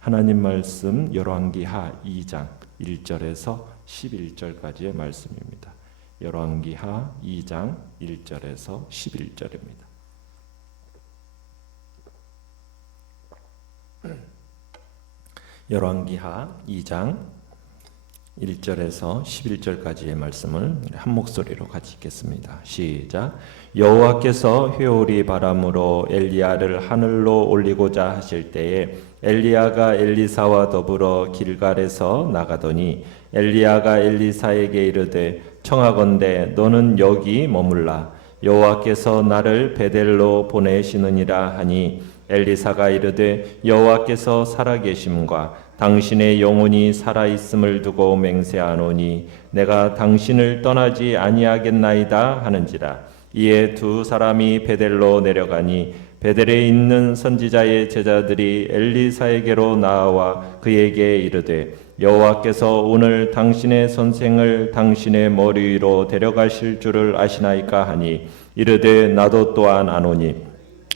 하나님 말씀 열왕기하 2장 1절에서 11절까지의 말씀입니다. 열왕기하 2장 1절에서 11절입니다. 열왕기하 2장 1절에서 11절까지의 말씀을 한 목소리로 같이 읽겠습니다. 시작. 여호와께서 회오리 바람으로 엘리야를 하늘로 올리고자 하실 때에 엘리야가 엘리사와 더불어 길갈에서 나가더니 엘리야가 엘리사에게 이르되 청하건대 너는 여기 머물라. 여호와께서 나를 베델로 보내시느니라 하니 엘리사가 이르되 여호와께서 살아계심과 당신의 영혼이 살아있음을 두고 맹세하노니 내가 당신을 떠나지 아니하겠나이다 하는지라. 이에 두 사람이 베델로 내려가니 베델에 있는 선지자의 제자들이 엘리사에게로 나와 그에게 이르되 여호와께서 오늘 당신의 선생을 당신의 머리 위로 데려가실 줄을 아시나이까 하니 이르되 나도 또한 아노니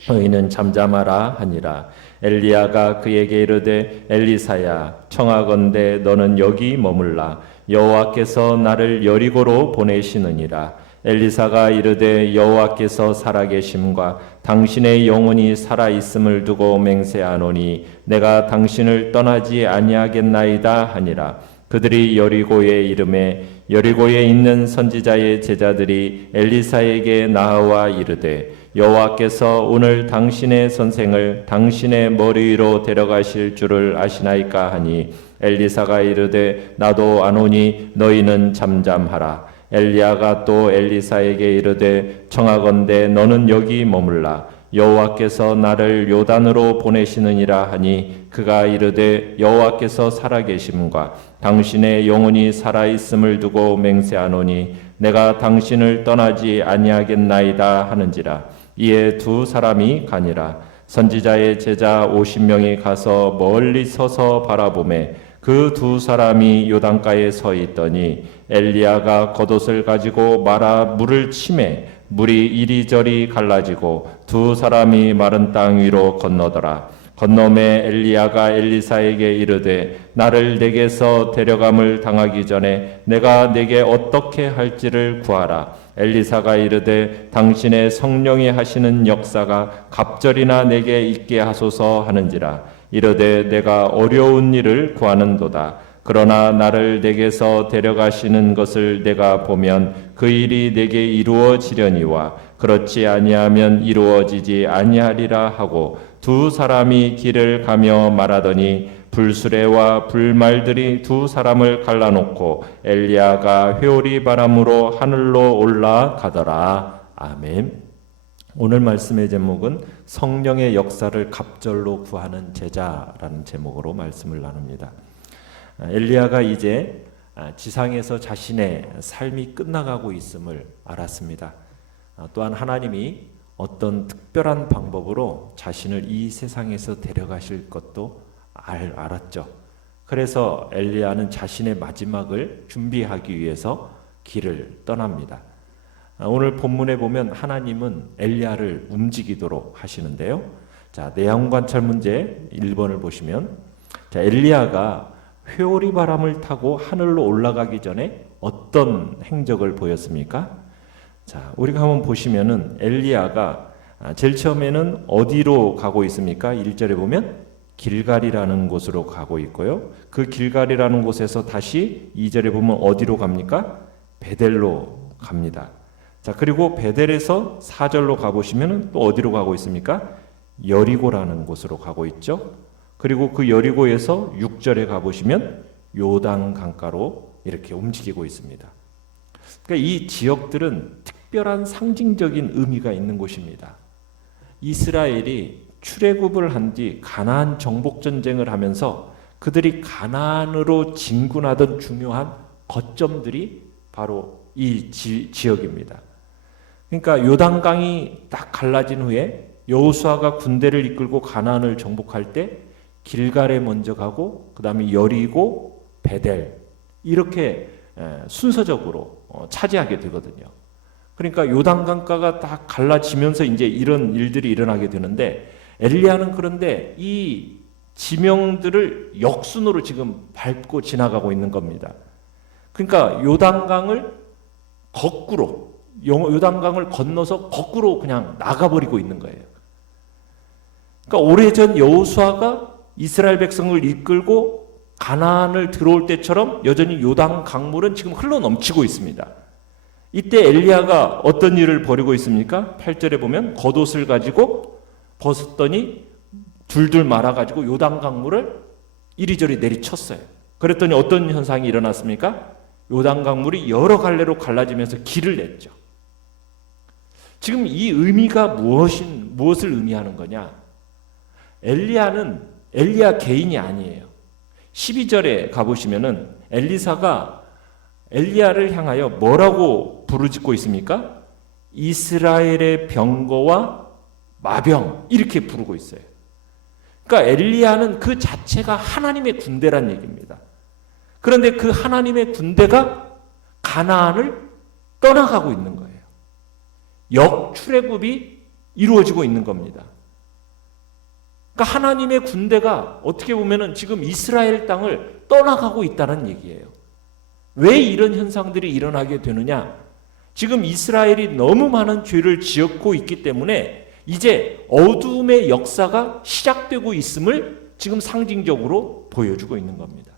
너희는 잠잠하라 하니라. 엘리야가 그에게 이르되 엘리사야 청하건대 너는 여기 머물라. 여호와께서 나를 여리고로 보내시느니라. 엘리사가 이르되 여호와께서 살아계심과 당신의 영혼이 살아있음을 두고 맹세하노니 내가 당신을 떠나지 아니하겠나이다 하니라. 그들이 여리고에 이르매 여리고에 있는 선지자의 제자들이 엘리사에게 나와 이르되 여호와께서 오늘 당신의 선생을 당신의 머리 위로 데려가실 줄을 아시나이까 하니 엘리사가 이르되 나도 아노니 너희는 잠잠하라. 엘리야가 또 엘리사에게 이르되 청하건대 너는 여기 머물라. 여호와께서 나를 요단으로 보내시느니라 하니 그가 이르되 여호와께서 살아계심과 당신의 영혼이 살아있음을 두고 맹세하노니 내가 당신을 떠나지 아니하겠나이다 하는지라. 이에 두 사람이 가니라. 선지자의 제자 50명이 가서 멀리 서서 바라보매 그 두 사람이 요단가에 서 있더니 엘리야가 겉옷을 가지고 말아 물을 치매 물이 이리저리 갈라지고 두 사람이 마른 땅 위로 건너더라. 건너매 엘리야가 엘리사에게 이르되 나를 내게서 데려감을 당하기 전에 내가 내게 어떻게 할지를 구하라. 엘리사가 이르되 당신의 성령이 하시는 역사가 갑절이나 내게 있게 하소서 하는지라. 이르되 내가 어려운 일을 구하는도다. 그러나 나를 내게서 데려가시는 것을 내가 보면 그 일이 내게 이루어지려니와 그렇지 아니하면 이루어지지 아니하리라 하고 두 사람이 길을 가며 말하더니 불수레와 불말들이 두 사람을 갈라놓고 엘리야가 회오리 바람으로 하늘로 올라가더라. 아멘. 오늘 말씀의 제목은 성령의 역사를 갑절로 구하는 제자라는 제목으로 말씀을 나눕니다. 엘리야가 이제 지상에서 자신의 삶이 끝나가고 있음을 알았습니다. 또한 하나님이 어떤 특별한 방법으로 자신을 이 세상에서 데려가실 것도 알았죠. 그래서 엘리야는 자신의 마지막을 준비하기 위해서 길을 떠납니다. 오늘 본문에 보면 하나님은 엘리야를 움직이도록 하시는데요. 자, 내용 관찰 문제 1번을 보시면 자, 엘리야가 회오리 바람을 타고 하늘로 올라가기 전에 어떤 행적을 보였습니까? 자, 우리가 한번 보시면은 엘리야가 제일 처음에는 어디로 가고 있습니까? 1절에 보면 길갈이라는 곳으로 가고 있고요. 그 길갈이라는 곳에서 다시 2절에 보면 어디로 갑니까? 베델로 갑니다. 자, 그리고 베델에서 4절로 가보시면 또 어디로 가고 있습니까? 여리고라는 곳으로 가고 있죠. 그리고 그 여리고에서 6절에 가보시면 요단 강가로 이렇게 움직이고 있습니다. 그러니까 이 지역들은 특별한 상징적인 의미가 있는 곳입니다. 이스라엘이 출애굽을 한 뒤 가나안 정복 전쟁을 하면서 그들이 가나안으로 진군하던 중요한 거점들이 바로 이 지역입니다. 그러니까 요단강이 딱 갈라진 후에 여호수아가 군대를 이끌고 가나안을 정복할 때 길갈에 먼저 가고 그 다음에 여리고 베델 이렇게 순서적으로 차지하게 되거든요. 그러니까 요단강가가 딱 갈라지면서 이제 이런 일들이 일어나게 되는데 엘리야는 그런데 이 지명들을 역순으로 지금 밟고 지나가고 있는 겁니다. 그러니까 요단강을 거꾸로, 요단강을 건너서 거꾸로 그냥 나가버리고 있는 거예요. 그러니까 오래전 여호수아가 이스라엘 백성을 이끌고 가나안을 들어올 때처럼 여전히 요단 강물은 지금 흘러 넘치고 있습니다. 이때 엘리야가 어떤 일을 벌이고 있습니까? 8절에 보면 겉옷을 가지고 벗었더니 둘둘 말아가지고 요단 강물을 이리저리 내리쳤어요. 그랬더니 어떤 현상이 일어났습니까? 요단 강물이 여러 갈래로 갈라지면서 길을 냈죠. 지금 이 의미가 무엇을 의미하는 거냐? 엘리야는 엘리야 개인이 아니에요. 12절에 가보시면은 엘리사가 엘리야를 향하여 뭐라고 부르짖고 있습니까? 이스라엘의 병거와 마병, 이렇게 부르고 있어요. 그러니까 엘리야는 그 자체가 하나님의 군대란 얘기입니다. 그런데 그 하나님의 군대가 가나안을 떠나가고 있는 거예요. 역출애굽이 이루어지고 있는 겁니다. 그러니까 하나님의 군대가 어떻게 보면은 지금 이스라엘 땅을 떠나가고 있다는 얘기예요. 왜 이런 현상들이 일어나게 되느냐? 지금 이스라엘이 너무 많은 죄를 지었고 있기 때문에 이제 어두움의 역사가 시작되고 있음을 지금 상징적으로 보여주고 있는 겁니다.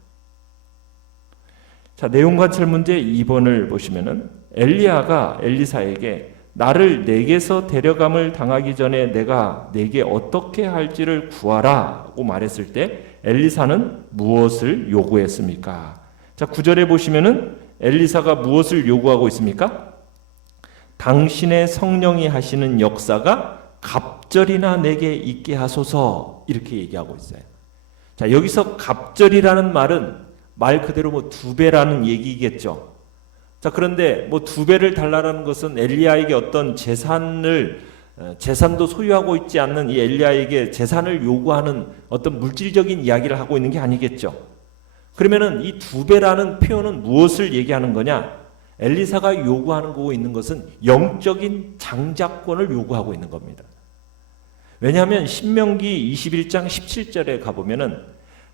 자, 내용 관찰 문제 2번을 보시면은 엘리야가 엘리사에게 나를 내게서 데려감을 당하기 전에 내가 내게 어떻게 할지를 구하라고 말했을 때 엘리사는 무엇을 요구했습니까? 자, 9절에 보시면은 엘리사가 무엇을 요구하고 있습니까? 당신의 성령이 하시는 역사가 갑절이나 내게 있게 하소서, 이렇게 얘기하고 있어요. 자, 여기서 갑절이라는 말은 말 그대로 뭐 2배라는 얘기겠죠. 자, 그런데 뭐 2배를 달라라는 것은 엘리야에게 어떤 재산도 소유하고 있지 않는 이 엘리야에게 재산을 요구하는 어떤 물질적인 이야기를 하고 있는 게 아니겠죠. 그러면은 이 2배라는 표현은 무엇을 얘기하는 거냐? 엘리사가 요구하고 있는 것은 영적인 장자권을 요구하고 있는 겁니다. 왜냐하면 신명기 21장 17절에 가보면은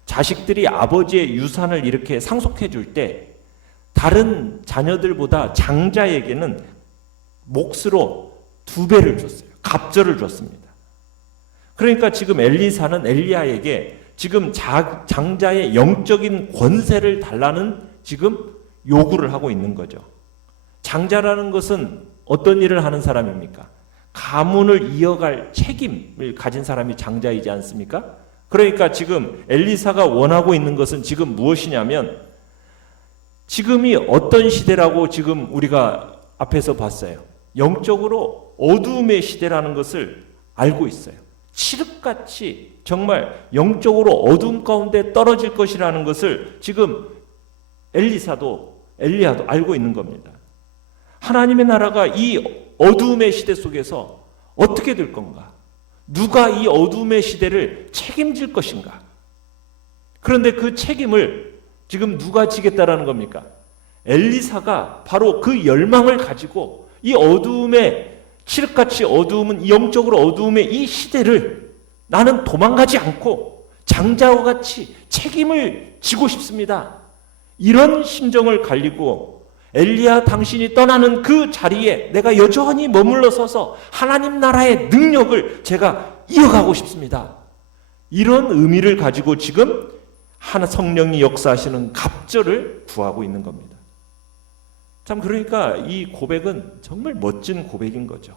자식들이 아버지의 유산을 이렇게 상속해 줄 때 다른 자녀들보다 장자에게는 몫으로 2배를 줬어요. 갑절을 줬습니다. 그러니까 지금 엘리사는 엘리야에게 지금 장자의 영적인 권세를 달라는 지금 요구를 하고 있는 거죠. 장자라는 것은 어떤 일을 하는 사람입니까? 가문을 이어갈 책임을 가진 사람이 장자이지 않습니까? 그러니까 지금 엘리사가 원하고 있는 것은 지금 무엇이냐면, 지금이 어떤 시대라고 지금 우리가 앞에서 봤어요. 영적으로 어두움의 시대라는 것을 알고 있어요. 칠흑같이 정말 영적으로 어둠 가운데 떨어질 것이라는 것을 지금 엘리야도 알고 있는 겁니다. 하나님의 나라가 이 어두움의 시대 속에서 어떻게 될 건가? 누가 이 어두움의 시대를 책임질 것인가? 그런데 그 책임을 지금 누가 지겠다라는 겁니까? 엘리사가 바로 그 열망을 가지고 이 어두움의 칠흑같이 어두움은 영적으로 어두움의 이 시대를 나는 도망가지 않고 장자와 같이 책임을 지고 싶습니다. 이런 심정을 가지고 엘리야, 당신이 떠나는 그 자리에 내가 여전히 머물러 서서 하나님 나라의 능력을 제가 이어가고 싶습니다. 이런 의미를 가지고 지금 성령이 역사하시는 갑절을 구하고 있는 겁니다. 참, 그러니까 이 고백은 정말 멋진 고백인 거죠.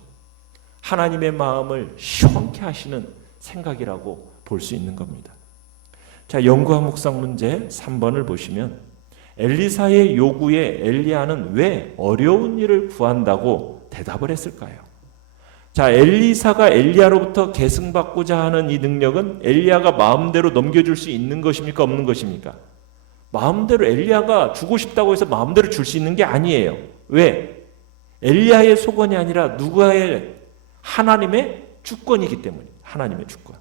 하나님의 마음을 시원케 하시는 생각이라고 볼 수 있는 겁니다. 자, 연구와 묵상 문제 3번을 보시면 엘리사의 요구에 엘리야는 왜 어려운 일을 구한다고 대답을 했을까요? 자, 엘리사가 엘리야로부터 계승받고자 하는 이 능력은 엘리야가 마음대로 넘겨줄 수 있는 것입니까? 없는 것입니까? 마음대로 엘리야가 주고 싶다고 해서 마음대로 줄 수 있는 게 아니에요. 왜? 엘리야의 소건이 아니라 누구의? 하나님의 주권이기 때문에. 하나님의 주권.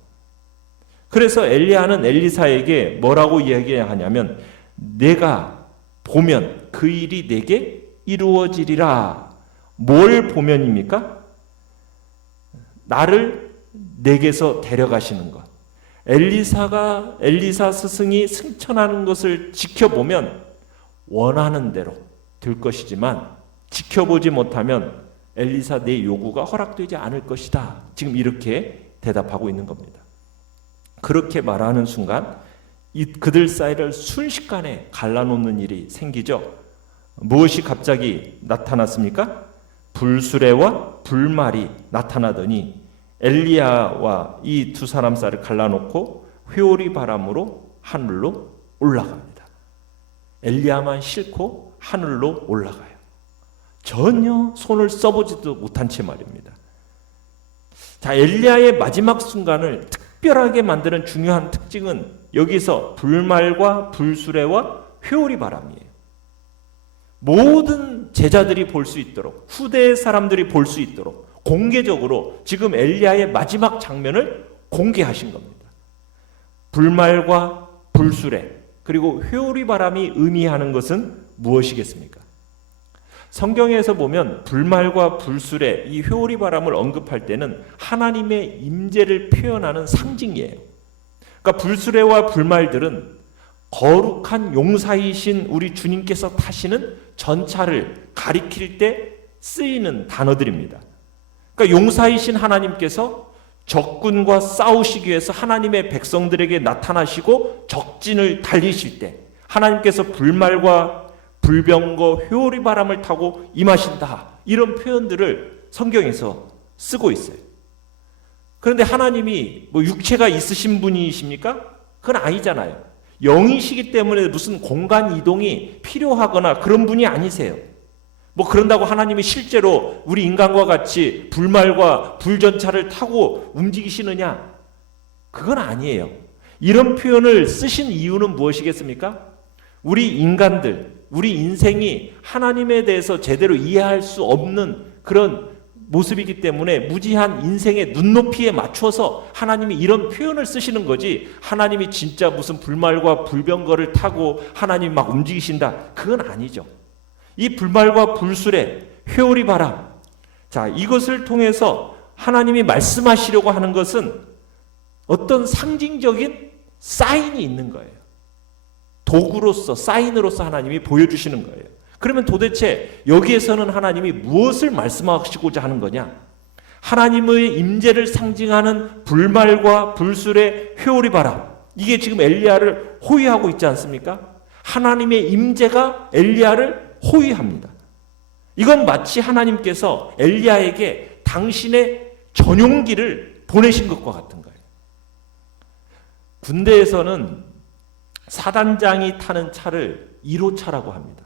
그래서 엘리야는 엘리사에게 뭐라고 이야기하냐면, 내가 보면 그 일이 내게 이루어지리라. 뭘 보면입니까? 나를 내게서 데려가시는 것. 엘리사 스승이 승천하는 것을 지켜보면 원하는 대로 될 것이지만 지켜보지 못하면 엘리사 내 요구가 허락되지 않을 것이다. 지금 이렇게 대답하고 있는 겁니다. 그렇게 말하는 순간 그들 사이를 순식간에 갈라놓는 일이 생기죠. 무엇이 갑자기 나타났습니까? 불수레와 불말이 나타나더니 엘리야와 이 두 사람 사이를 갈라놓고 회오리 바람으로 하늘로 올라갑니다. 엘리야만 싣고 하늘로 올라가요. 전혀 손을 써보지도 못한 채 말입니다. 자, 엘리야의 마지막 순간을 특별하게 만드는 중요한 특징은 여기서 불말과 불수레와 회오리 바람이에요. 모든 제자들이 볼 수 있도록, 후대의 사람들이 볼 수 있도록 공개적으로 지금 엘리야의 마지막 장면을 공개하신 겁니다. 불말과 불수레 그리고 회오리 바람이 의미하는 것은 무엇이겠습니까? 성경에서 보면 불말과 불수레, 이 회오리 바람을 언급할 때는 하나님의 임재를 표현하는 상징이에요. 그러니까 불수레와 불말들은 거룩한 용사이신 우리 주님께서 타시는 전차를 가리킬 때 쓰이는 단어들입니다. 그러니까 용사이신 하나님께서 적군과 싸우시기 위해서 하나님의 백성들에게 나타나시고 적진을 달리실 때 하나님께서 불말과 불병거 회오리 바람을 타고 임하신다. 이런 표현들을 성경에서 쓰고 있어요. 그런데 하나님이 육체가 있으신 분이십니까? 그건 아니잖아요. 영이시기 때문에 무슨 공간 이동이 필요하거나 그런 분이 아니세요. 그런다고 하나님이 실제로 우리 인간과 같이 불말과 불전차를 타고 움직이시느냐? 그건 아니에요. 이런 표현을 쓰신 이유는 무엇이겠습니까? 우리 인간들, 우리 인생이 하나님에 대해서 제대로 이해할 수 없는 그런 모습이기 때문에 무지한 인생의 눈높이에 맞춰서 하나님이 이런 표현을 쓰시는 거지, 하나님이 진짜 무슨 불말과 불병거를 타고 하나님이 막 움직이신다, 그건 아니죠. 이 불말과 불수레, 회오리 바람, 자, 이것을 통해서 하나님이 말씀하시려고 하는 것은 어떤 상징적인 사인이 있는 거예요. 도구로서, 사인으로서 하나님이 보여주시는 거예요. 그러면 도대체 여기에서는 하나님이 무엇을 말씀하시고자 하는 거냐? 하나님의 임재를 상징하는 불말과 불수레, 회오리 바람, 이게 지금 엘리야를 호위하고 있지 않습니까? 하나님의 임재가 엘리야를 호위합니다. 이건 마치 하나님께서 엘리야에게 당신의 전용기를 보내신 것과 같은 거예요. 군대에서는 사단장이 타는 차를 1호차라고 합니다.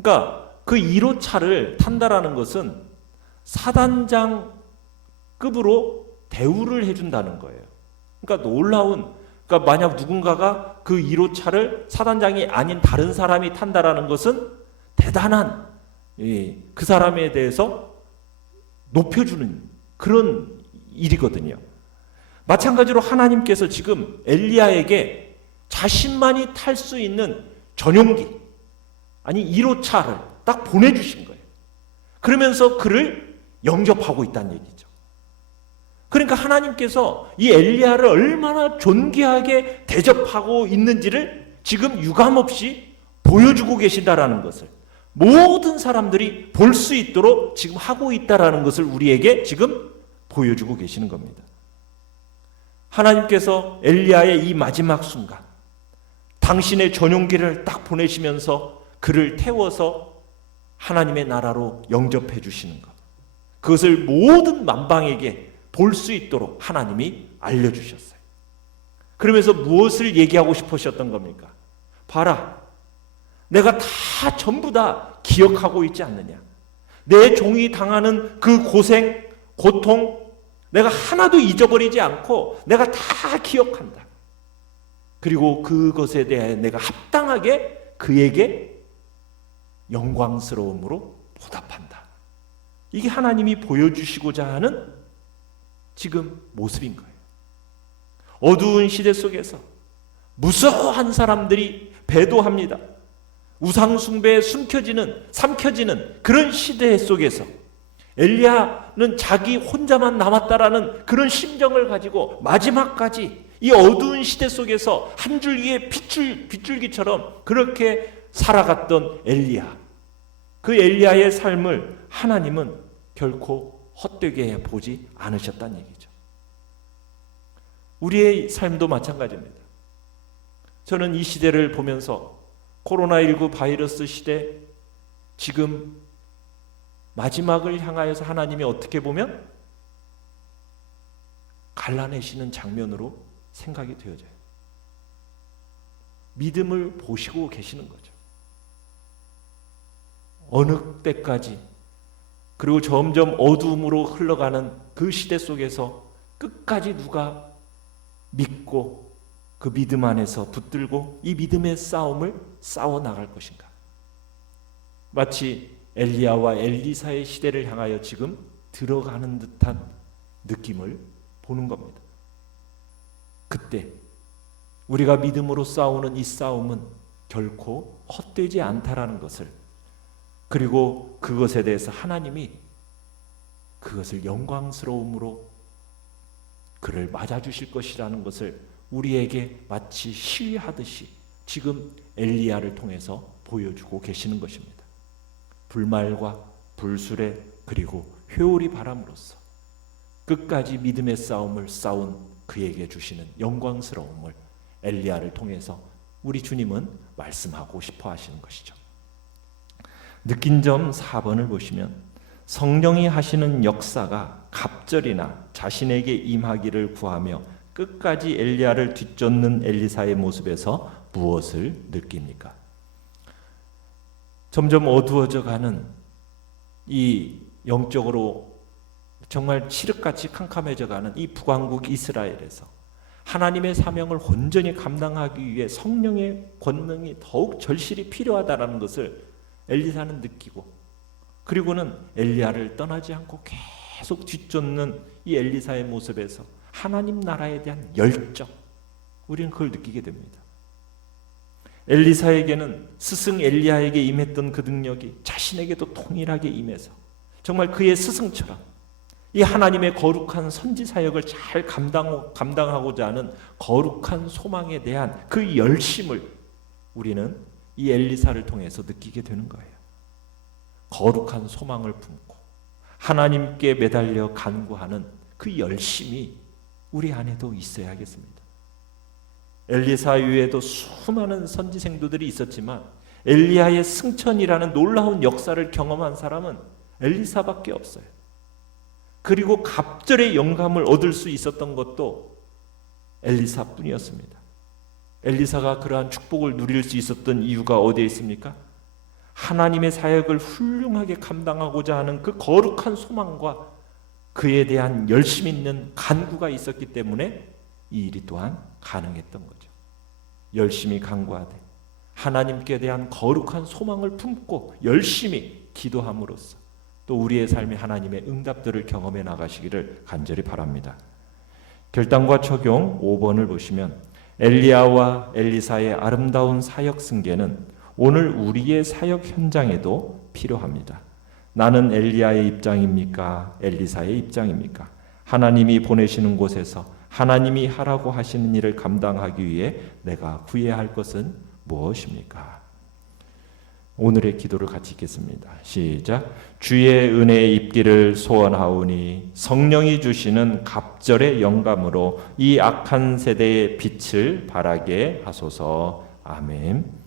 그러니까 그 1호차를 탄다라는 것은 사단장급으로 대우를 해준다는 거예요. 그러니까 놀라운, 그러니까 만약 누군가가 그 1호차를 사단장이 아닌 다른 사람이 탄다라는 것은 대단한, 그 사람에 대해서 높여주는 그런 일이거든요. 마찬가지로 하나님께서 지금 엘리야에게 자신만이 탈 수 있는 전용기, 아니 1호차를 딱 보내주신 거예요. 그러면서 그를 영접하고 있다는 얘기죠. 그러니까 하나님께서 이 엘리야를 얼마나 존귀하게 대접하고 있는지를 지금 유감없이 보여주고 계신다라는 것을 모든 사람들이 볼 수 있도록 지금 하고 있다라는 것을 우리에게 지금 보여주고 계시는 겁니다. 하나님께서 엘리야의 이 마지막 순간 당신의 전용기를 딱 보내시면서 그를 태워서 하나님의 나라로 영접해 주시는 것, 그것을 모든 만방에게 볼 수 있도록 하나님이 알려주셨어요. 그러면서 무엇을 얘기하고 싶으셨던 겁니까? 봐라, 내가 다 전부 다 기억하고 있지 않느냐. 내 종이 당하는 그 고생, 고통 내가 하나도 잊어버리지 않고 내가 다 기억한다. 그리고 그것에 대해 내가 합당하게 그에게 영광스러움으로 보답한다. 이게 하나님이 보여주시고자 하는 지금 모습인 거예요. 어두운 시대 속에서 무수한 사람들이 배도합니다. 우상숭배에 삼켜지는 그런 시대 속에서 엘리야는 자기 혼자만 남았다라는 그런 심정을 가지고 마지막까지 이 어두운 시대 속에서 한 줄기의 빗줄기처럼 그렇게 살아갔던 엘리야. 그 엘리야의 삶을 하나님은 결코 헛되게 보지 않으셨다는 얘기죠. 우리의 삶도 마찬가지입니다. 저는 이 시대를 보면서 코로나19 바이러스 시대, 지금 마지막을 향하여서 하나님이 어떻게 보면 갈라내시는 장면으로 생각이 되어져요. 믿음을 보시고 계시는 거죠. 어느 때까지, 그리고 점점 어두움으로 흘러가는 그 시대 속에서 끝까지 누가 믿고 그 믿음 안에서 붙들고 이 믿음의 싸움을 싸워 나갈 것인가. 마치 엘리야와 엘리사의 시대를 향하여 지금 들어가는 듯한 느낌을 보는 겁니다. 그때 우리가 믿음으로 싸우는 이 싸움은 결코 헛되지 않다라는 것을, 그리고 그것에 대해서 하나님이 그것을 영광스러움으로 그를 맞아주실 것이라는 것을 우리에게 마치 시위하듯이 지금 엘리야를 통해서 보여주고 계시는 것입니다. 불말과 불수레 그리고 회오리 바람으로써 끝까지 믿음의 싸움을 싸운 그에게 주시는 영광스러움을 엘리야를 통해서 우리 주님은 말씀하고 싶어 하시는 것이죠. 느낀 점 4번을 보시면 성령이 하시는 역사가 갑절이나 자신에게 임하기를 구하며 끝까지 엘리야를 뒤쫓는 엘리사의 모습에서 무엇을 느낍니까? 점점 어두워져 가는 이 영적으로 정말 칠흑같이 캄캄해져 가는 이 북왕국 이스라엘에서 하나님의 사명을 온전히 감당하기 위해 성령의 권능이 더욱 절실히 필요하다는 것을 엘리사는 느끼고, 그리고는 엘리야를 떠나지 않고 계속 뒤쫓는 이 엘리사의 모습에서 하나님 나라에 대한 열정, 우리는 그걸 느끼게 됩니다. 엘리사에게는 스승 엘리야에게 임했던 그 능력이 자신에게도 동일하게 임해서 정말 그의 스승처럼 이 하나님의 거룩한 선지 사역을 잘 감당하고자 하는 거룩한 소망에 대한 그 열심을 우리는 이 엘리사를 통해서 느끼게 되는 거예요. 거룩한 소망을 품고 하나님께 매달려 간구하는 그 열심이 우리 안에도 있어야겠습니다. 엘리사 이외에도 수많은 선지 생도들이 있었지만 엘리야의 승천이라는 놀라운 역사를 경험한 사람은 엘리사밖에 없어요. 그리고 갑절의 영감을 얻을 수 있었던 것도 엘리사뿐이었습니다. 엘리사가 그러한 축복을 누릴 수 있었던 이유가 어디에 있습니까? 하나님의 사역을 훌륭하게 감당하고자 하는 그 거룩한 소망과 그에 대한 열심 있는 간구가 있었기 때문에 이 일이 또한 가능했던 거죠. 열심히 간구하되 하나님께 대한 거룩한 소망을 품고 열심히 기도함으로써 또 우리의 삶에 하나님의 응답들을 경험해 나가시기를 간절히 바랍니다. 결단과 적용 5번을 보시면 엘리야와 엘리사의 아름다운 사역 승계는 오늘 우리의 사역 현장에도 필요합니다. 나는 엘리야의 입장입니까? 엘리사의 입장입니까? 하나님이 보내시는 곳에서 하나님이 하라고 하시는 일을 감당하기 위해 내가 구해야 할 것은 무엇입니까? 오늘의 기도를 같이 읽겠습니다. 시작. 주의 은혜의 입기를 소원하오니 성령이 주시는 갑절의 영감으로 이 악한 세대의 빛을 발하게 하소서. 아멘.